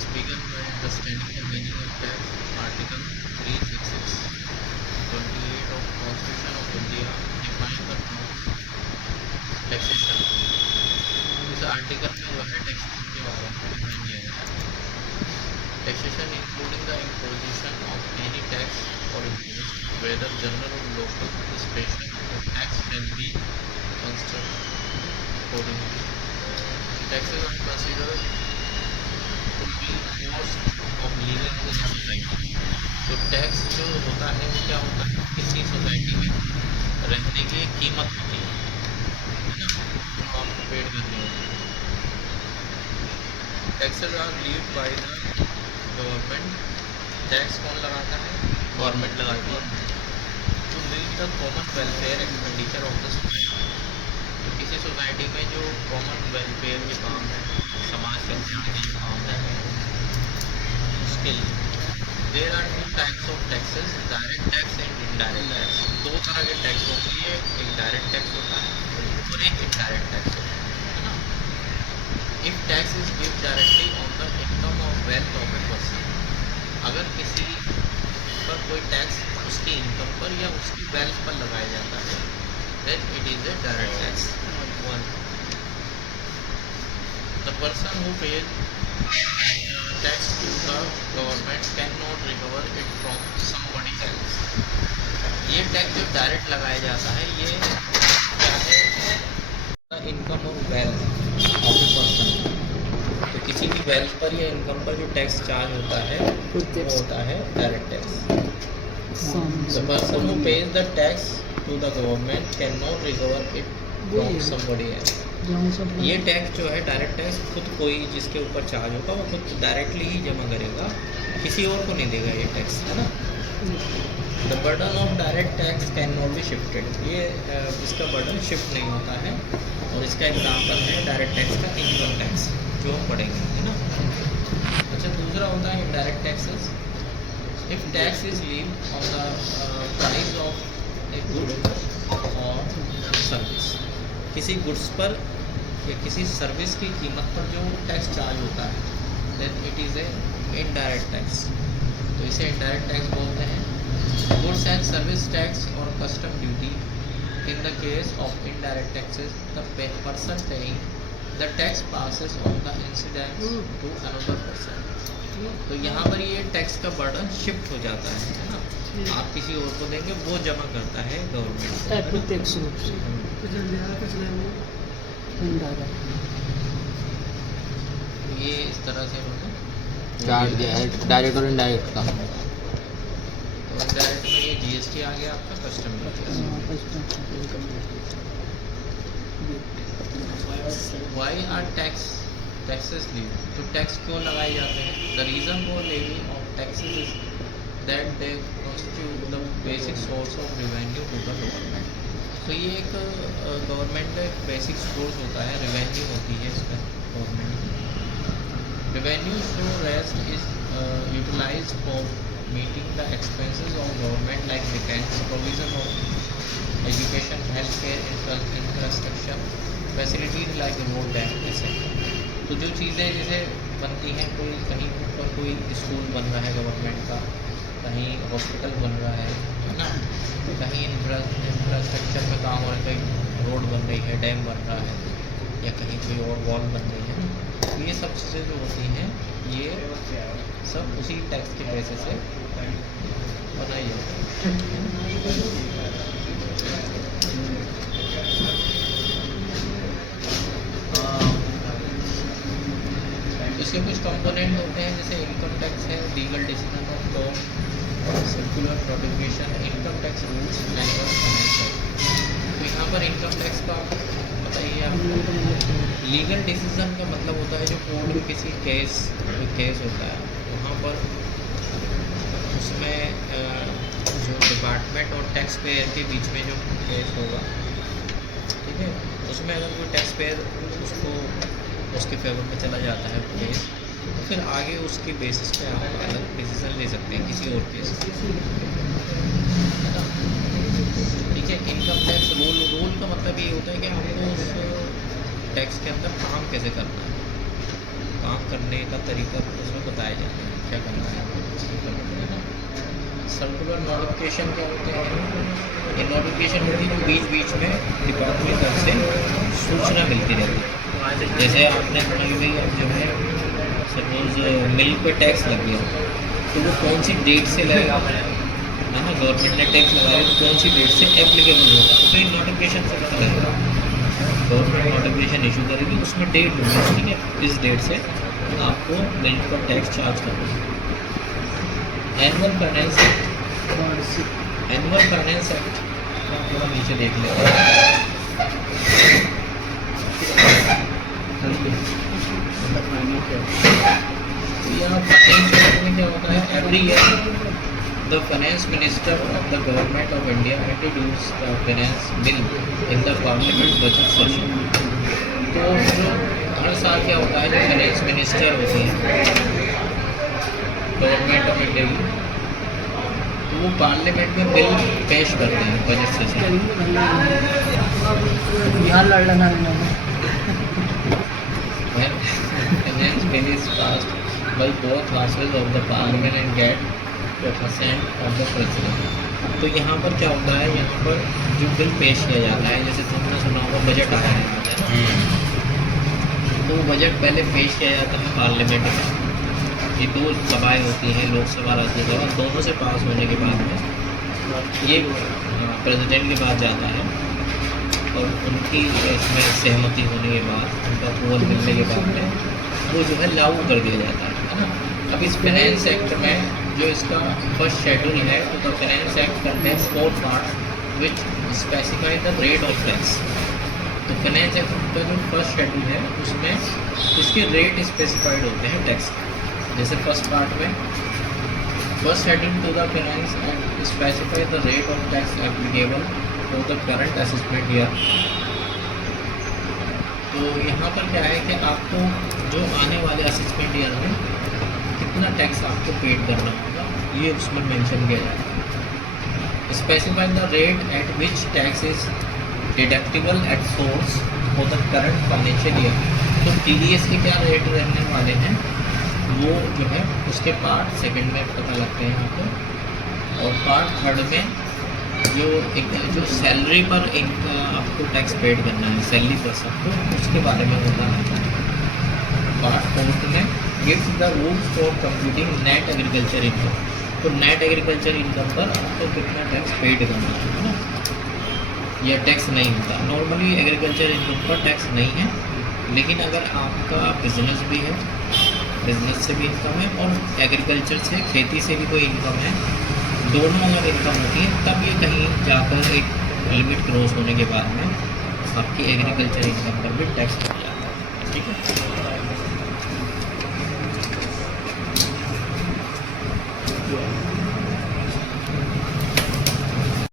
Let's begin by understanding the meaning of tax. Article 366, 28 of Constitution of India define the term taxation. इस article में जो है taxation के बारे में डिफाइन किया गया है. Taxation including the imposition of any tax or impost, whether general or local, special or tax shall be constructed accordingly. Taxes are considered to be cost of living in a society. तो tax जो होता है वो क्या होता है, किसी society में रहने की एक कीमत होती है ना, जो आपको पेड करनी होती है. Taxes are levied by the government. Tax कौन लगाता है? गवर्नमेंट लगाती है. To meet the common welfare expenditure of the society. तो किसी सोसाइटी में जो कॉमन वेलफेयर के काम है, समाज कल्याण के जो काम है, उसके लिए there are two types of taxes, direct tax and indirect tax. दो तरह के टैक्स होते हैं, एक डायरेक्ट टैक्स होता है और एक इनडायरेक्ट टैक्स होता है ना. If tax is give directly on the income और वेल्थ ऑफ ए पर्सन, अगर किसी पर कोई टैक्स उसकी इनकम पर या उसकी वेल्थ पर लगाया जाता है, then it is a direct tax. One, the person who pays tax to the government cannot recover it from somebody else. ये टैक्स जो डायरेक्ट लगाया जाता है, ये क्या है? इनकम और वेल्थ ऑफ ए पर्सन. तो किसी की वेल्थ पर या इनकम पर जो टैक्स चार्ज होता है वो होता है direct tax. The person who pays the tax to the government cannot recover it from somebody else. ये टैक्स जो है डायरेक्ट टैक्स, खुद कोई जिसके ऊपर चार्ज होगा वो खुद डायरेक्टली ही जमा करेगा, किसी और को नहीं देगा ये टैक्स, है ना. The burden of direct tax can not be shifted. ये इसका बर्डन शिफ्ट नहीं होता है. और इसका एग्जाम्पल है डायरेक्ट टैक्स का इनकम टैक्स, जो हम पढ़ेंगे, है ना. अच्छा, दूसरा होता है indirect taxes. If tax is levied on the price of a good or service, किसी गुड्स पर या किसी सर्विस की कीमत पर जो टैक्स चार्ज होता है, then it is a indirect tax. तो इसे indirect tax बोलते हैं. Goods and service tax or custom duty. In the case of indirect taxes, the person paying the tax passes on the incidence to another person. तो यहाँ पर ये tax का burden shift हो जाता है ना. आप किसी और को देंगे, वो जमा करता है गवर्नमेंट. अप्रत्यक्ष रूप से ये इस तरह से उन्होंने चार्ज दिया है डायरेक्ट और इनडायरेक्ट का. तो इनडायरेक्ट में ये जीएसटी आ गया आपका, custom duty. Why are taxes leave. तो टैक्स क्यों लगाए जाते हैं? The reason for levy of taxes is that they constitute the basic source of revenue to the government. तो ये एक गवर्नमेंट का एक बेसिक सोर्स होता है, रेवेन्यू होती है इसका गवर्नमेंट की. Revenue to rest is utilised for meeting the expenses of government like defence, provision of education, health care, infrastructure facilities like road, dam, etcetera. तो जो चीज़ें जैसे बनती हैं, कोई कहीं पर कोई स्कूल बन रहा है गवर्नमेंट का, कहीं हॉस्पिटल बन रहा है ना, कहीं इंफ्रास्ट्रक्चर में काम हो रहा है, कहीं रोड बन रही है, डैम बन रहा है, या कहीं कोई और वॉल बन रही है. तो ये सब चीज़ें जो होती हैं, ये सब उसी टैक्स के पैसे से बनाई जाती है. इसके कुछ कंपोनेंट होते हैं, जैसे इनकम टैक्स है, legal decision of court, circular notification, income tax rules, manual financial. तो यहाँ पर इनकम टैक्स का बताइए आपको. लीगल डिसीजन का मतलब होता है जो कोर्ट में किसी केस होता है, वहाँ पर उसमें जो डिपार्टमेंट और टैक्स पेयर के बीच में जो केस होगा, ठीक है, उसमें अगर कोई टैक्स पेयर उसको उसके फेवर में चला जाता है केस, तो फिर आगे उसकी बेसिस पे आप अलग डिसीजन ले सकते हैं किसी और केस, है ना. ठीक है. इनकम टैक्स रूल का मतलब ये होता है कि आपको उस टैक्स के अंदर काम कैसे करना है. काम करने का तरीका उसमें बताया जाता है क्या करना है आपको। सर्कुलर नोटिफिकेशन क्या होते हैं? ये नोटिफिकेशन होती है बीच बीच में डिपार्टमेंट तरफ से सूचना मिलती रहती है। जैसे आपने सुना कि भाई अब जो है सपोज मिल्क पे टैक्स लग गया, तो वो कौन सी डेट से लगेगा, है ना, गवर्नमेंट ने टैक्स लगाया तो कौन सी डेट से एप्लीकेबल होगा, तो इन नोटिफिकेशन से पता लगेगा। गवर्नमेंट नोटिफिकेशन इशू करेगी, उसमें डेट होगी, ठीक है, इस डेट से आपको मिल्क पर टैक्स चार्ज करना है। एनुअल फाइनेंस एक्ट थोड़ा नीचे देख लेते हैं। तो यहाँ फाइनेंस एक्ट में क्या होता है, every year the finance minister of the government of India introduce the finance bill in the parliament budget session. तो जो हर साल क्या होता है, जो फाइनेंस मिनिस्टर होते हैं गवर्नमेंट ऑफ इंडिया की, तो वो पार्लियामेंट में बिल पेश करते हैं बजट सेशन। यहाँ लड़ लेना finance bill is passed by both houses of the parliament and get the consent of the president. तो यहाँ पर क्या होता है, यहाँ पर जो बिल पेश किया जाता है, जैसे तुमने सुना होगा बजट आया है, तो वो बजट पहले पेश किया जाता है पार्लियामेंट में। ये दो सभाएँ होती हैं, लोकसभा राज्यसभा, दोनों से पास होने के बाद में ये प्रेसिडेंट के पास जाता है और उनकी इसमें सहमति होने के बाद, उनका अप्रूवल मिलने के बाद में वो जो है लागू कर दिया जाता है ना। अब इस फाइनेंस एक्ट में जो इसका फर्स्ट शेड्यूल है, तो the finance act contains 4 parts which specify the rate of tax. तो फाइनेंस एक्ट का जो फर्स्ट शेड्यूल है उसमें इसके रेट स्पेसिफाइड होते हैं टैक्स। जैसे फर्स्ट पार्ट में first heading to the finance act specify the rate of tax applicable for the current assessment year. तो यहाँ पर क्या है कि आपको जो आने वाले असेसमेंट ईयर में कितना टैक्स आपको पेड करना होगा, ये उसमें मेंशन किया जाता है। Specify the rate at which tax is deductible at source for the current financial year. तो TDS के क्या रेट रहने वाले हैं, वो जो है उसके पार्ट सेकंड में पता लगते हैं आपको, और पार्ट थर्ड में जो सैलरी पर एक आपको टैक्स पेड करना है, सैलरी पर सबको, उसके बारे में होता है। पार्ट फोर्थ में gives the rules for computing net agriculture income. तो नेट एग्रीकल्चर इनकम पर आपको कितना टैक्स पेड करना है ना, यह टैक्स नहीं होता। नॉर्मली एग्रीकल्चर इनकम पर टैक्स नहीं है, लेकिन अगर आपका बिजनेस भी है, बिजनेस से भी इनकम है और एग्रीकल्चर से, खेती से भी कोई इनकम है, दोनों अगर इनकम होती है तब ये कहीं जाकर एक लिमिट क्रॉस होने के बाद में आपकी एग्रीकल्चर इनकम पर भी टैक्स लग जाता है, ठीक है।